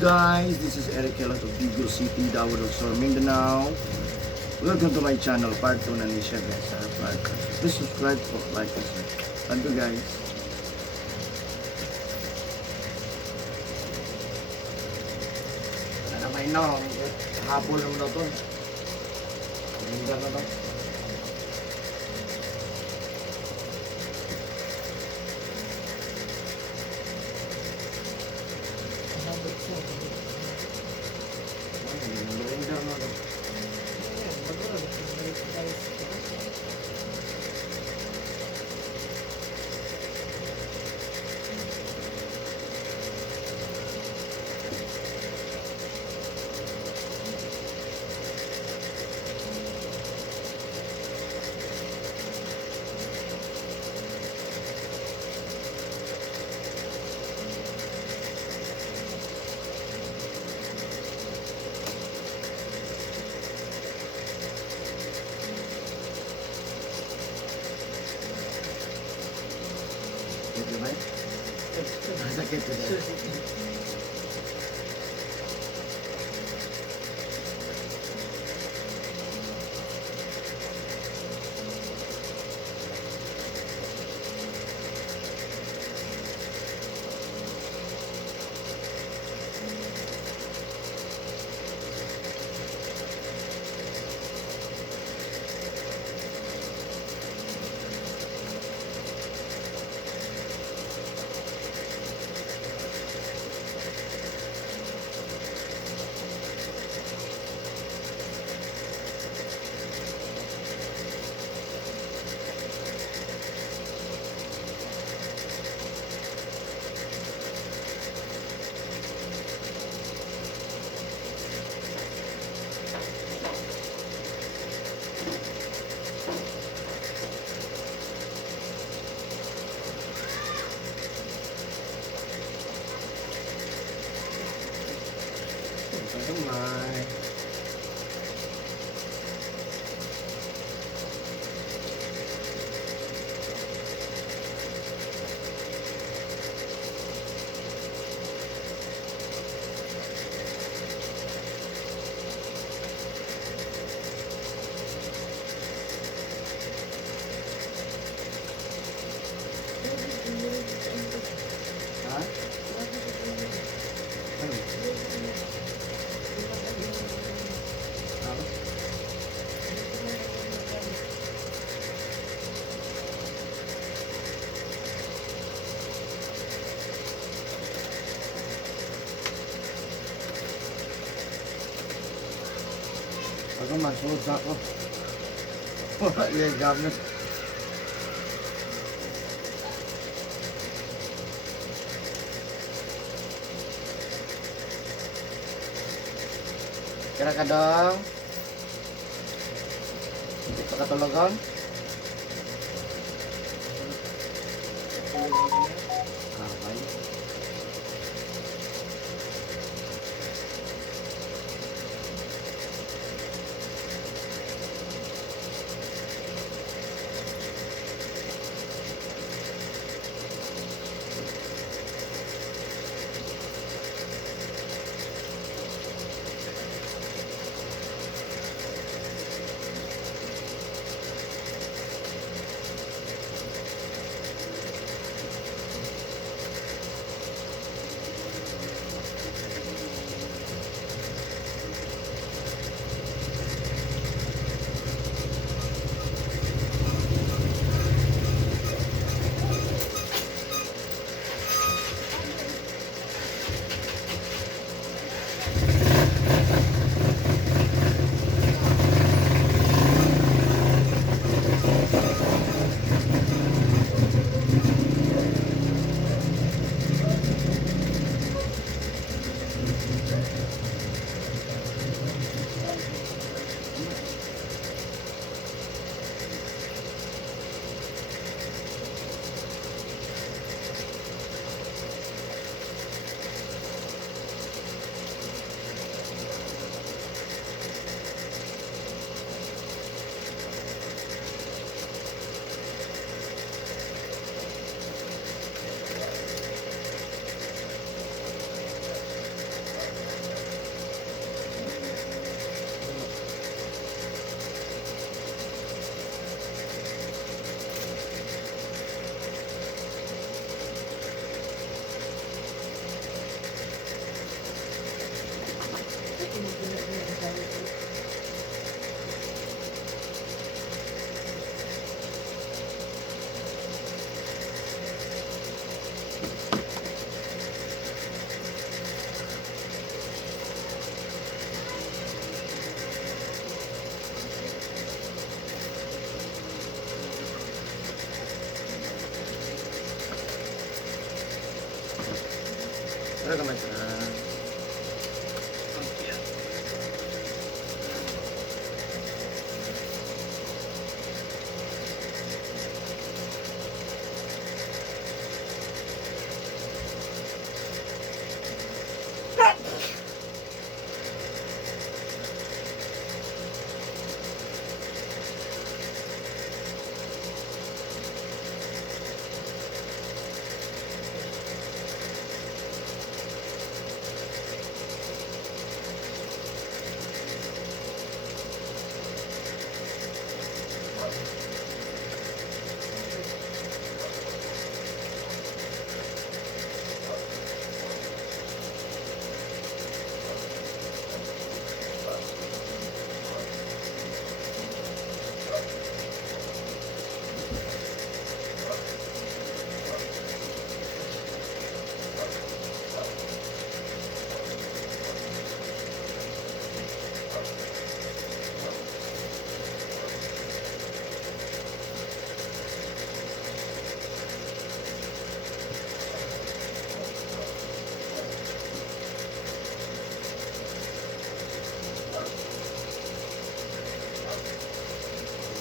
guys, this is Eric Kelat of Vigo City, Davao del Sur, Mindanao. Welcome to my channel, part 2 na ni Chef Star Park. Please subscribe po, like and share. Thank you guys. Ano naman na, hapon naman na ito. Mindan na ito. Sakit sudah. Mai. Hah? Ako masuot ako. Wala yung gamit. Kira ka dong. Hindi pa katulugan. Okay.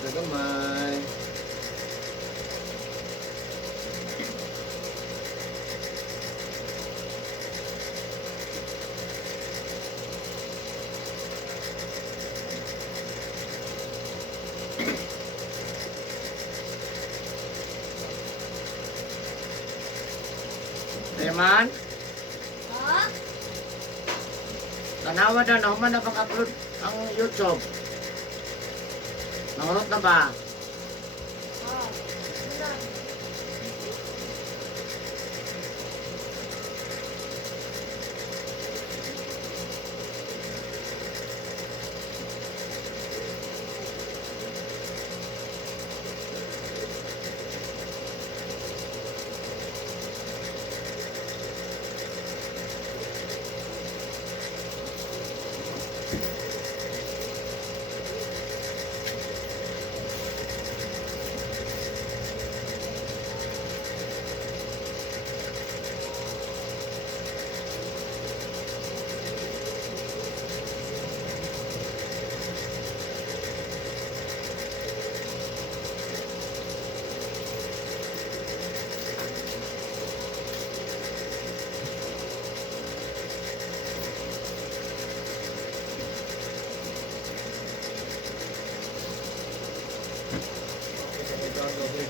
sa gamay. Teman, Oh? tanawa na, nahuman na pag-upload ang YouTube. Nangurot na ba? Oh.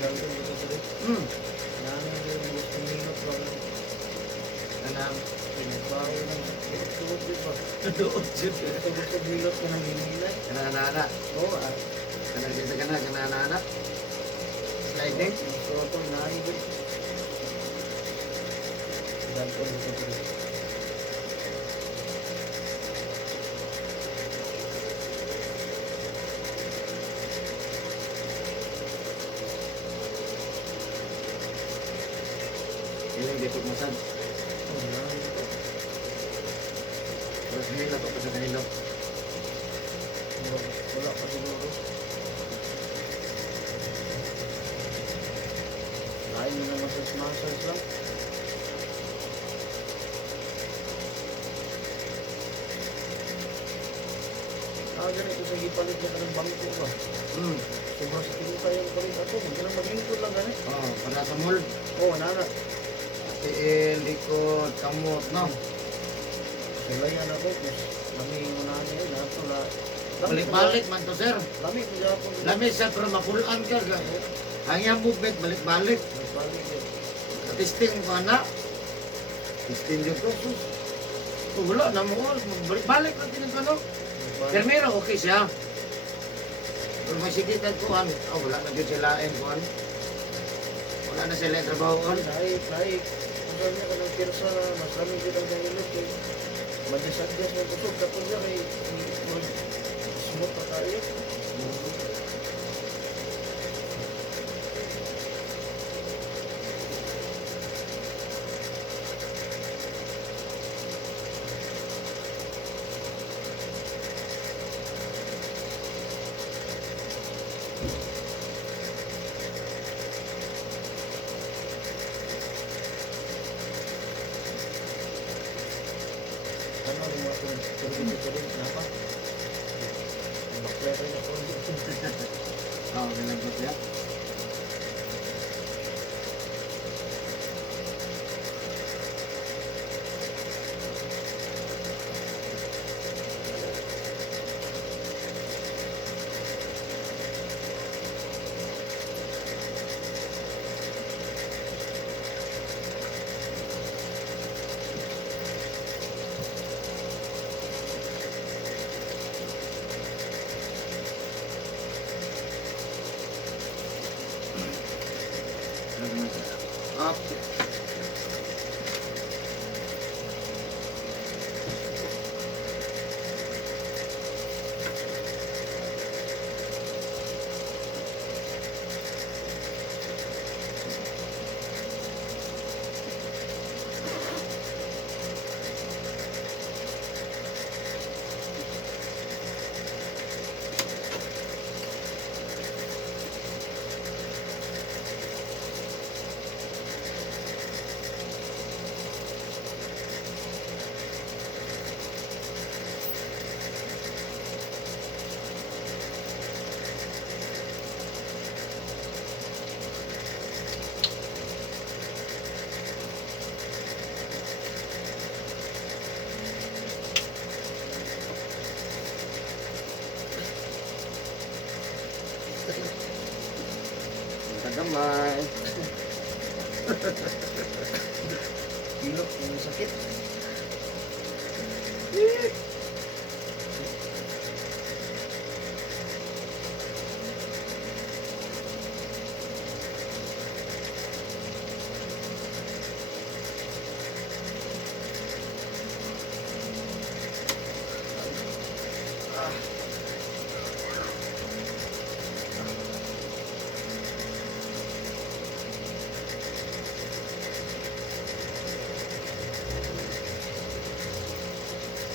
Ano? Hmm. Namin yung gusto minot ba? Anam. Pinagbaho ng tuwag din ba? Doon siya. Gusto bilot ka ng hinihilay? Kanana-ana. Oo Kanagisa ka na, kanana-ana. Sliding. Gusto ko itong naibig. Dahil ko gusto ko rin. Ilang dito masad. Oo, namin ito. Terus kanila pa sa kanila. Wala pa siguro. Lain mo na massage lang. Ganito sa ipalit niya ka ng bangko ba? Hmm. Sobrang sa kinuha yung palit ako. Hindi lang maglingkod lang ganit. Oh, para sa mall. Oo, nana. Tiil, likod, kamot, no? Sulayan ako. Lami mo na niya. Nato la. Balik-balik man to, sir. Lami ko siya ako. Lami, sir, pero mapulaan ka. Hanggang movement, balik-balik. Balik yun. Testing ko na. Testing dito, sus. Oh, wala na mo. Balik-balik lang din ka, no? Permero, okay siya. Pero may sigitan ko, wala na din sila kuhan. Wala na sila yung trabaho. Naik. Ang sabi niya ka ng pirsa na mas lami ko lang ng ilot eh. Madyasadya sa kusog. Tapos niya kay smooth pa tayo. Ano yung mga tuloy-tuloy? Napa? Bakla rin ako. Oo, ganun po siya. Kamay. Hilok, yung sakit.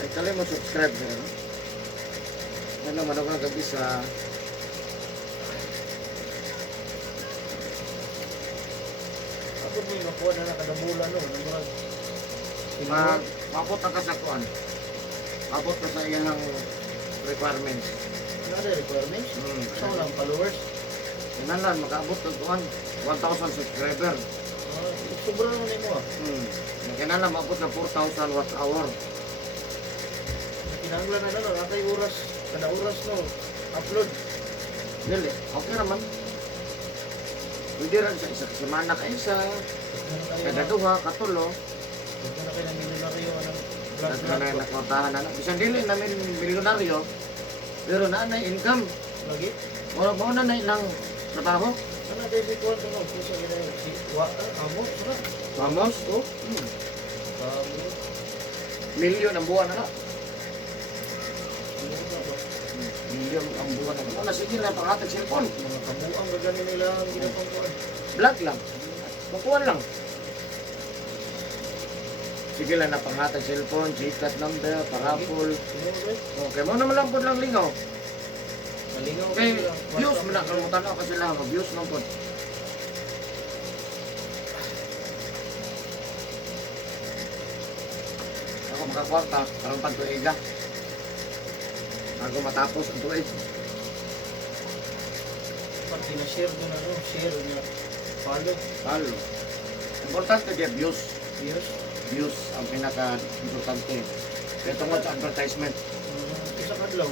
Ay, kalian mo subscribe na rin. Yan naman ako nagabi sa Ako mo yung makuha na nakadabulan no. Namurag. mabot na kasakuan. Mabot na sa iyang requirements. Ano na requirements? Sa walang followers. Inalan, makaabot ng tuwan. 1,000 subscriber. Sobra naman mo ah. Kinalan, mabot na 4,000 watts hour. Kinahanglan na no. Nakay oras. Kada oras no. Upload. Dili, okay naman. Pwede rin sa isa semana ka isa. Kada duha, katulo. Huwag na kayo ng milyonaryo ng At vlog na nakwartahan na. Bisan dili namin milyonaryo. Pero na income. lagi. Mo na ng trabaho. Ano tayo si Kuwan ito no? Kung sa ginay. Si Amo. Sana. Vamos. Oh. Amo. Milyon ang buwan na. Ano ba ba? Milyon ang buwan na. Ano sige lang pangatag cellphone. Mga kabuang gagani nila ang ginapangkuhan. Vlog lang. Kukuhan lang. Sige lang na pangatag cellphone, Gcash number, parapol. Okay, mo naman lang po lang lingaw. Malingaw Okay, sila. views mo na kalimutan ako kasi lang, views lang po. Ako makakwarta, parang pagtuiga. Bago matapos ang tuig. Pag kinashare doon ano, share niya. Follow. Halo. Importante kaya views. Views. Views ang pinaka-importante. Kaya tungkol sa advertisement. Isa kadlaw.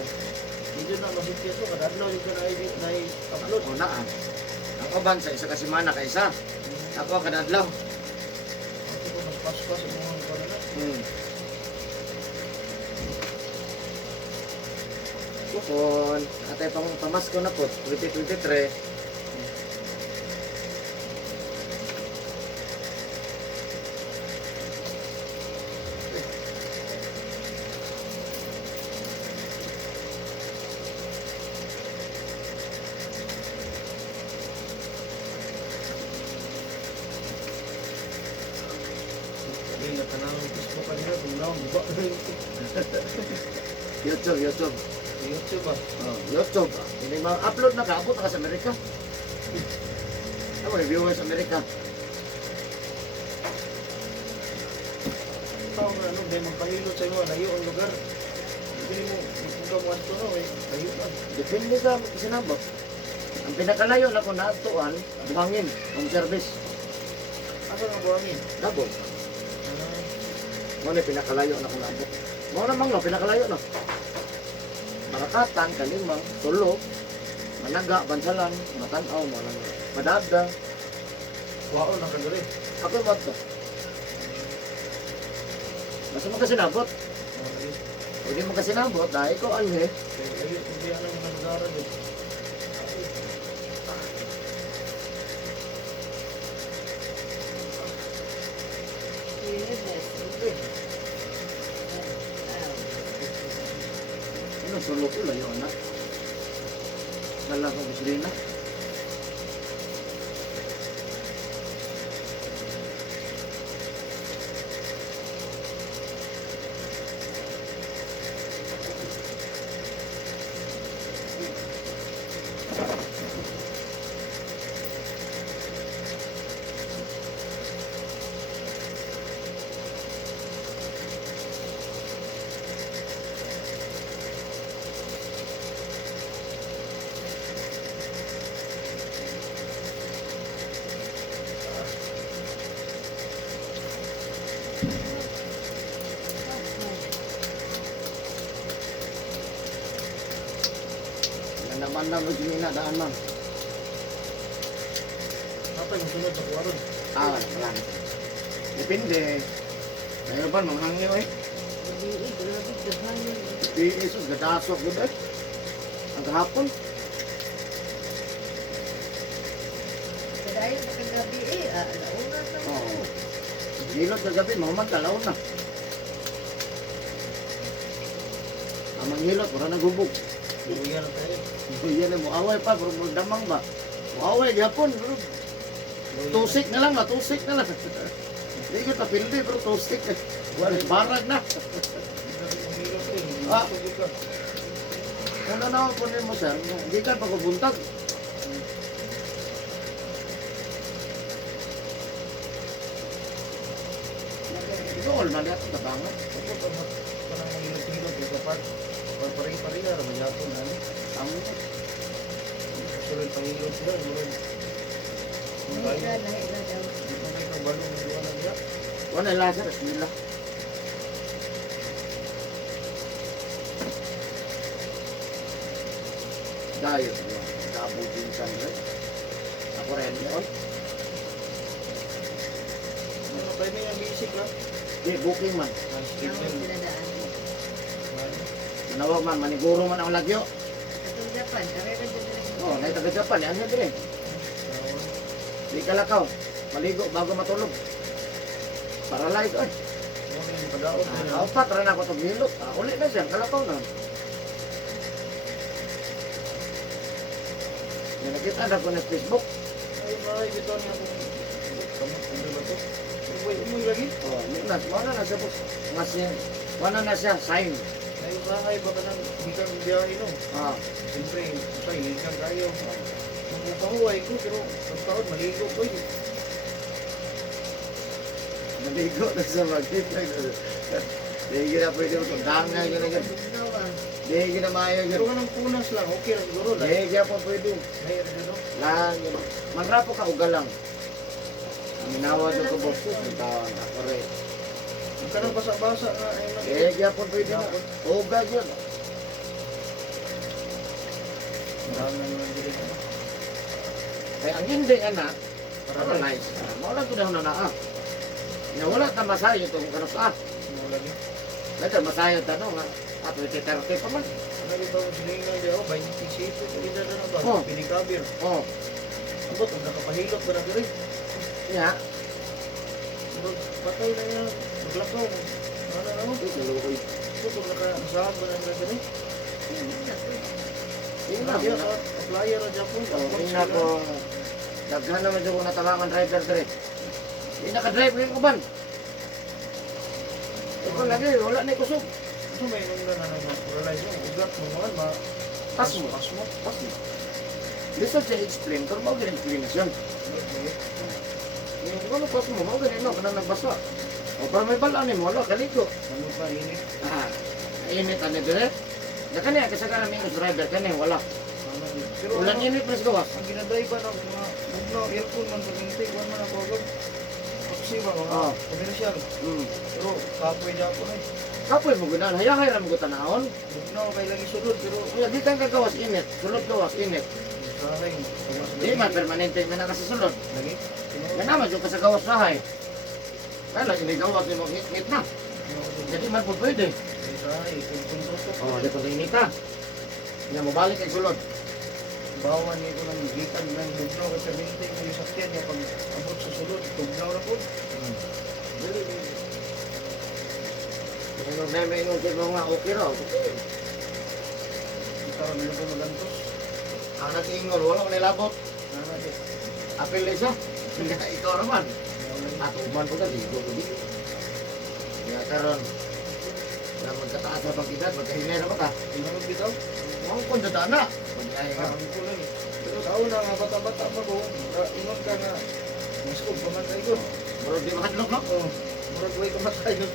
Hindi na masipya to. Kadadlaw yung ka na-upload. O na ah. Ang uban sa isa kasi mana ka isa. Ako kadadlaw. Ako ko mas pas-pas ang mga kanila. Kukon. Atay pang pamasko na po. 2023. Hindi na kanang Facebook kanina. Kung na, buba na yung YouTube. YouTube ah. YouTube. Hindi ma-upload na ka. Abot na ka sa Amerika. Ako, viewers sa Amerika. Tao na ano, may magpahilot sa mga layo ang lugar. Hindi mo, magpunta mo ato no, eh. Layo na. Depende sa sinabot. Ang pinakalayo na ko naatuan, buhangin, home service. Asa nga buhangin? Dabog. Ah, Mo na pinakalayo na ko naabot. Mo namang no, pinakalayo no. Marakatan, Kalimang, Tulo, Managa, Bansalan, Matanaw, Madagda. wao na kadali. Ako yung to. Basta mo kasi nabot. Hindi mo kasi nabot, dahil ko anhe. Layo, hindi ano mga lugar din. Ano, solo ko layo na. Sala ko gasolina. Yan naman na gasolina, daan lang. Apa yung sunod sa kuwaron? Ah, wala. Depende. Mayroon ba mga hangyo eh? Gabi, grabe, daghan yun. Pinis, gadasok yun eh. Ang kahapon. Kadayon sa kagabi alauna sa mo. Oo. Hilot na gabi, mahuman kalaw na. Ang mga hilot, wala na gubog. Luya na tayo. Yan mo away pa, pero mo damang ba? Away gapon, bro. Tusik na lang, matusik na lang. Hindi ko tapildi, pero tusik. Wala, barag na. Ah. Ano na ako kunin mo, sir? Hindi ka pagbubuntag. Ito, all na lihat, nabangan. Ako pa parang mahilot-hilot yung kapag pari-pari-pari na magyapon na ni. Amo na. Sulit pahilot sila, sulit. Nahira daw. Di pa may kabalo ng iwan na niya. Wala laser, nila. Dayo, double din sa rin. Ako rin yun. Ano tayo na yung basic lang? Di, booking man. Yang pinadaan. Manawag man, maniguro man ang lagyo. Atong Japan, aray ka dyan talaga. Oh, naita ka Japan, yan yan din. Di kalakaw, maligo bago matulog. Para light, oy. Ano yung padaot na niya? Kaupat, rin ako itong hilot. Uli na siya, kalakaw na. Yan, nakita na ko na Facebook. Ay, maray, dito niya kung... Ano ba ito? Umuy lagi? Oh, yun na, wala na siya po. Wala na siya, sign. Ay, bahay baka nang hindi kang biyahe no? Ah, Siyempre, say, hindi kang kayo. Mamukahuay ko, pero pagkaon, maligo ko yun. maligo na sa magkita. Hindi na pwede mo itong dangay, gano'n gano'n. Bugnaw ah. Hindi na maayo Pero gano'n. ka ng punas lang, okay na siguro. Hindi po pwede. Mayroon na no? Lang, gano'n. Manrapo ka, ugalang. Minawa doon ko buksos, ang tawang ako rin. Huwag ka nang basa-basa nga. Ay, Hindi po pwede na. Ugag yun. Marami naman din. Kaya ang hindi anak, Para para nice. Mawala ko na na na wala ka masayo itong kanus Mo lagi. Later masayo tanong nga. At 20-30 pa man. Ano ba ang silingan di ako? 26 ito. Hindi na ba? Oh. Pinikabir. Oh, Abot, ang nakapahilot ba na rin? ya. Patay na yan. Maglakaw. Ano na mo? Luloy. Ito, nakasahag ba na rin? Yun lang. Kaya sa flyer na dyan po. Tingnan ko. Daghan naman dyan kung natabangan driver dire. Hindi naka-drive rin ko ban. Ito lagi, wala na ikusog. Ito may nung na realize mo. Ugat mo naman. Pas mo. Pas mo. Pas mo. Gusto siya explain, pero mau ganun explanation. Yung ano pas mo, mau ganun no, kanang nagbasa. O para may balaan mo, wala, kaligo. Ano pa init? Ah, init ano dire? Na kanya, kasi ka namin yung driver, kanya wala. Pero Ulan ano, init mas gawas. ang ginadrive ba ng mga bugnaw, aircon man pag hintay, kuhan man ako agad. Kasi ba, mga Oh. komersyal. Pero kapoy dyan po na eh. Kapoy mo gunan, hayakay ram ko tanahon. Bugnaw kay lagi sunod, pero Kaya di kang kagawas init, sulod gawas init. sahay. Di man permanente man na kasi sulod. Lagi? Yan naman yung sa gawas sahay. Kaya lang hindi gawas mo ngit na. Jadi man po pwede. Sahay, kung tutok. Oh, di ko init ka. Yan mo balik kay sulod. Bawan niyo ko ng gikan ng bugnaw kasi hintay ko yung sakyan niya pag abot sa sulod, bugnaw na po. Ano na may ingon ko nga okay raw. Karon nila po magantos. Ang nag-ingon wala ko nilabot. Nana di. Apel na siya. Hindi ka ikaw naman. At uman ko kasi ikaw ko dito. Kaya karon na magkataas na pang edad, magkahinay na ba ka? Tinawag bitaw. Mga kung dada na. Magkahinay ka. Ang kulang eh. Pero sa una nga bata-bata pa ko, ingon ka na mas ko pamatay ko. Bro, di makadlok no? Oh, murag way kamatay ko.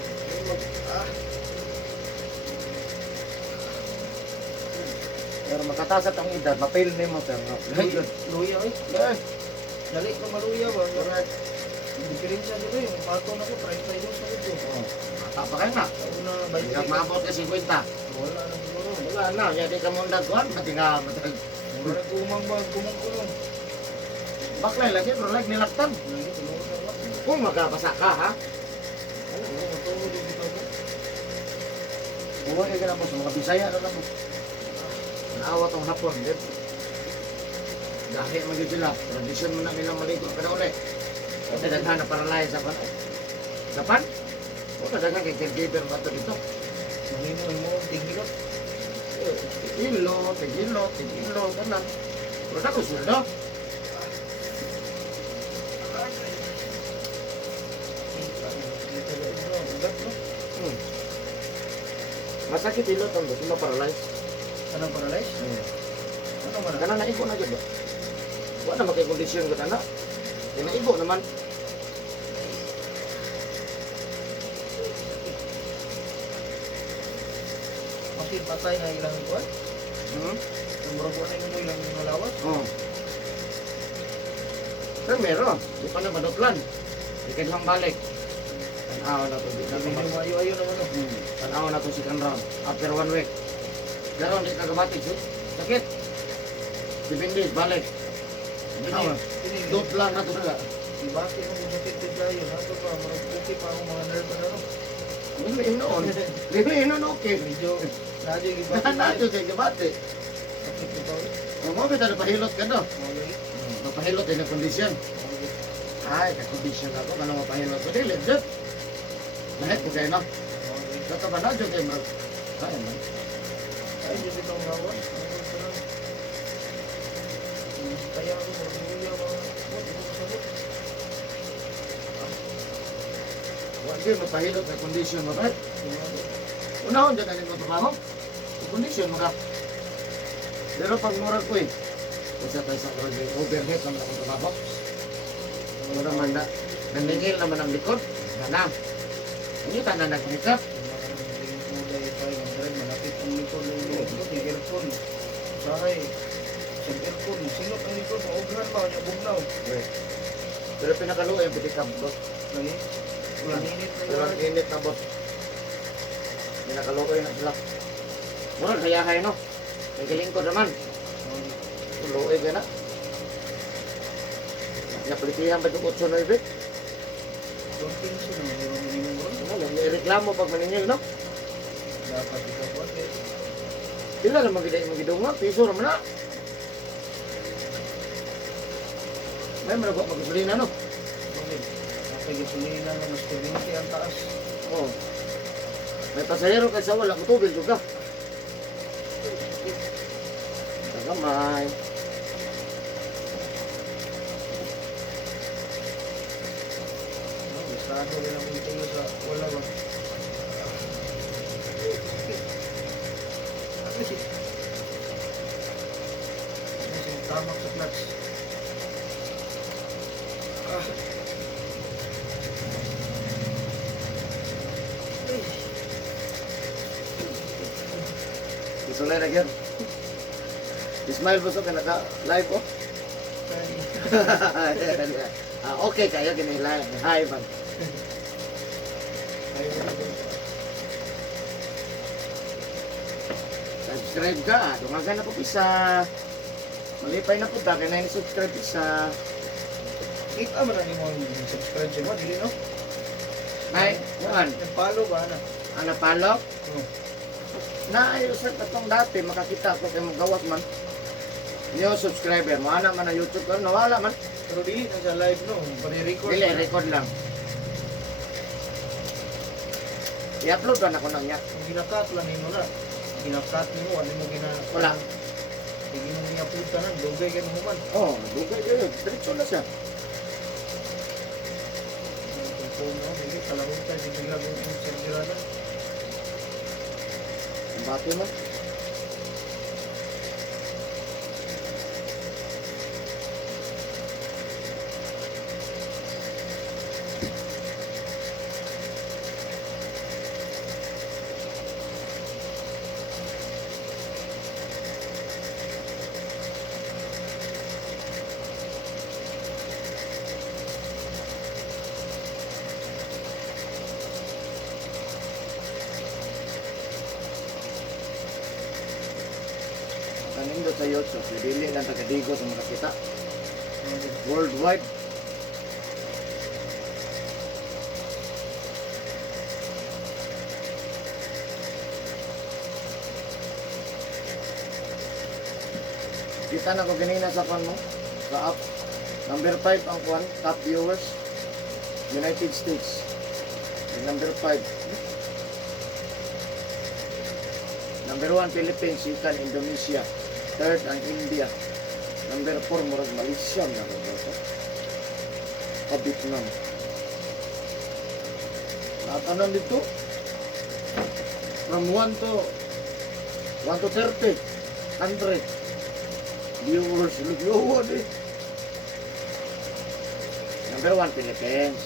Pero magkataas at ang edad, mapil na mo sir. Luya, luya eh. Eh, Dali ka maluya ba? Diferensya nyo kayo. Pato na ko, 32 na ito. oh, tapakan na. Sa una, Hindi 20. maabot ka 50. Wala na siguro. Wala na, hindi ka mong dagwan, pati nga matag. Murag umang ba, kumang-kumang. Baklay lagi, pero like nilaktan. Lagi, tulungan na ba? Kung magkapasa ka, ha? Oo, matulog din kita ba? Buhay ka na po sa mga Bisaya na lang po. Naawa tong hapon, din. Dahil magiging sila, tradisyon mo na nilang maligo kada ulit. Kasi daghan na paralyze sa kanan. Dapan? O kadaghan kay caregiver ba ito dito? Mahimo mo, tigilot. Tigilo, kanan. Pero ako sweldo. Masakit ilot ang gusto ma-paralyze. Anong paralyze? Ano man? Kana naigo na gyud ba? Wa na makikondisyon ko na. Naigo naman. Masin patay na ilang kuwan? Hmm. Tumurag ko na yung ilang malawas? Oh. Pero meron, di pa na madoplan. Ikan lang balik. Tanaw na to. Sabi niyo mayo-ayo naman o. Tanaw na to si Kanram. After 1 week. Pero hindi kagabatik. Sakit. 7 days, balik. Tanaw. Doplan na to sila. Ibati mo kung sakit din tayo. Nato pa, marang okay pa ang mga nerve na ano. Hindi noon. Hindi noon okay. Medyo, nadyo yung ibati Tanaw tayo. to sa gabate. Sakit ko tayo. Kung mo kita napahilot ka no. Mawagi. Napahilot din ang kondisyon. Mawagi. Ay, ka-condition ako. Kano mapahilot ko. Di, legit. Lahit ko kayo no. Mawagi. Kata ba na dyan kayo mag... Ay, man. Ay, dyan itong ngawan. Ano ka lang? Kaya ako, marunguya mga sabot. Mga sabot. Huwag kayo mapahilot na kondisyon mo. Bakit? Unahon dyan na rin matrabaho. Kondisyon mo ka. Pero pag murag ko eh. Kasi tayo sa overhead naman ako trabaho. Mura man na. Naningil naman ang likod. Gana. Hindi ka na nag-makeup. Malapit ang likod ng likod. Tigirpon. Sahay. Sempirpon. Silot ang likod. Maugran pa kanya bugnaw. Pero pinakaluwa yung pitikap ko. Lagi. Ulang init na Pero ang yun. init na bot. Pinakaluwa yung sila. Mura kayahay no. May kilingkod naman. Luoy ka na. Napalitihan ba itong 8 na ibig? Don't think so naman. Di ba minimum ron? May reklamo pag maningil no? Dapat ikaw po. Sila na magidunga. Piso naman na. May managwa magasolina no? Bakit? Kapag gasolina na mas 20 ang taas. Oo. May pasahero kasi wala ko tubig juga. Tagamay. Estado rin ang pinitiyo sa wala ba? Ano siya? Ano siya? Tamak sa clutch. Isulay na gyud. Ismail po sa naka-live ko. Okay kayo kini live. Hi man. Subscribe ka. Dumagan na po isa. Malipay na po ta kay na subscribe isa. Kita mo na ni mo subscribe siya mo, dili no? Nay, yan. Nag-follow ba na? Ana palo. Oo. Na ayos sa katong dati makakita ko kay magawas man. New subscriber mo ana man na YouTube ko nawala man. Pero dili na sa live no, pare-record. Dili record lang. I-upload ba na ko nang niya? Kung ginakat lang nimo na. Ginakat nimo, ano mo gina... Wala. Hindi mo niya upload ka na, dugay ka naman. Oh, dugay kayo. Diretso na siya. Kung no, hindi kalahon tayo, hindi lang yung servirada. Ang bati mo. Kanindot sa YouTube, pili lang tagadigo sa mga kita. Worldwide. Kita na ko ganina sa kwan mo, sa app. Number 5 ang kwan, top viewers, United States. Number 5. Number 1, Philippines, second, Indonesia. Third, ang India. Number 4, murag Malaysia na ito. Vietnam. At ano dito? From 1 to 30, 100 viewers. Lugawan eh. Number 1, Philippines.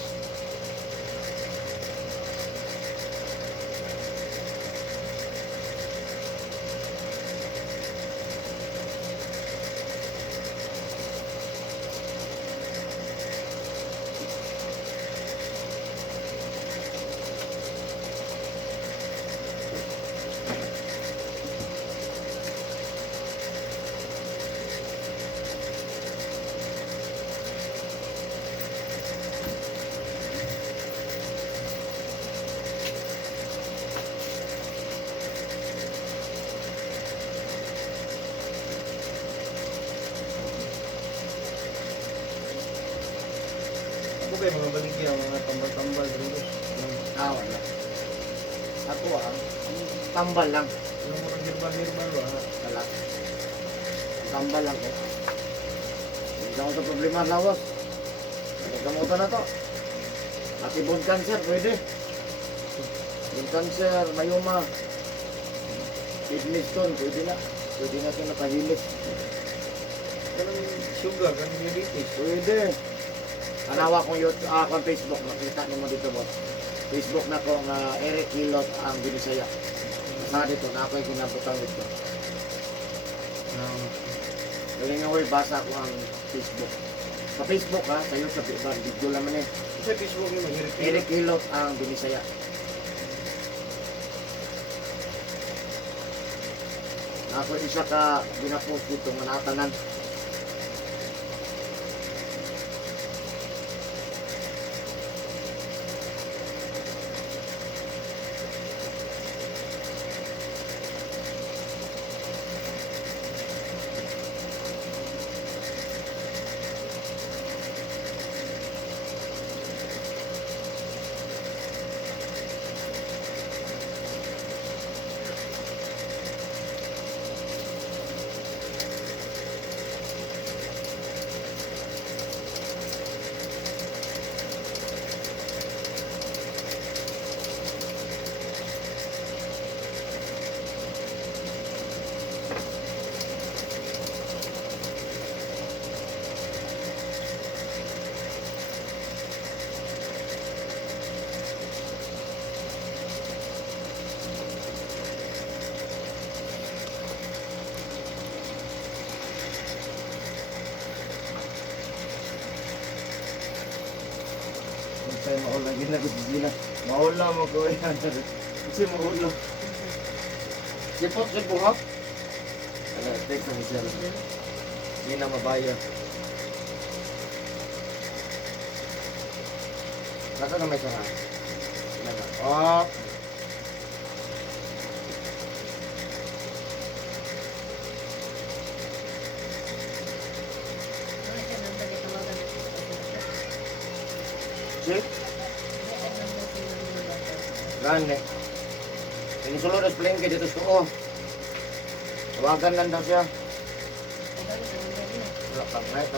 Ako kayo mga baligya, mga tambal-tambal dito. Wala. Ako tambal lang. Yung mga herbal-herbal ba? Wala. Tambal lang ko. Hindi ako sa problema lawas. Nagkamutan na to. Pati bone cancer, pwede. Bone cancer, mayuma. Kidney stone, pwede na. Pwede na ito napahilit. Kanang sugar, kanang diabetes. Pwede. Anawa kong YouTube, akong Facebook, makita niyo mo dito boss. Facebook na ko nga Eric Hilot ang Binisaya. Sa dito na ako'y ginabutang dito. Galing nga way, basa ko ang Facebook. Sa Facebook ha, sa YouTube, video naman eh. Sa Facebook niyo, Eric Hilot ang Binisaya. Ako isa ka ginapost dito, manatanan. Saya maulah gila gila. Maulah mo ko yan. Kasi maulah. Sipot sa buhok. Ala, text na siya. Hindi na mabaya. Nasa na may sanga? Oh. Ano siya number niya, tawagan natin. Si? Hindi, ang number siya ng doctor. Gane. Ini solo na explain kay dito ko. Tawagan lang daw siya. Tawagan sa number niya. Wala pa, right?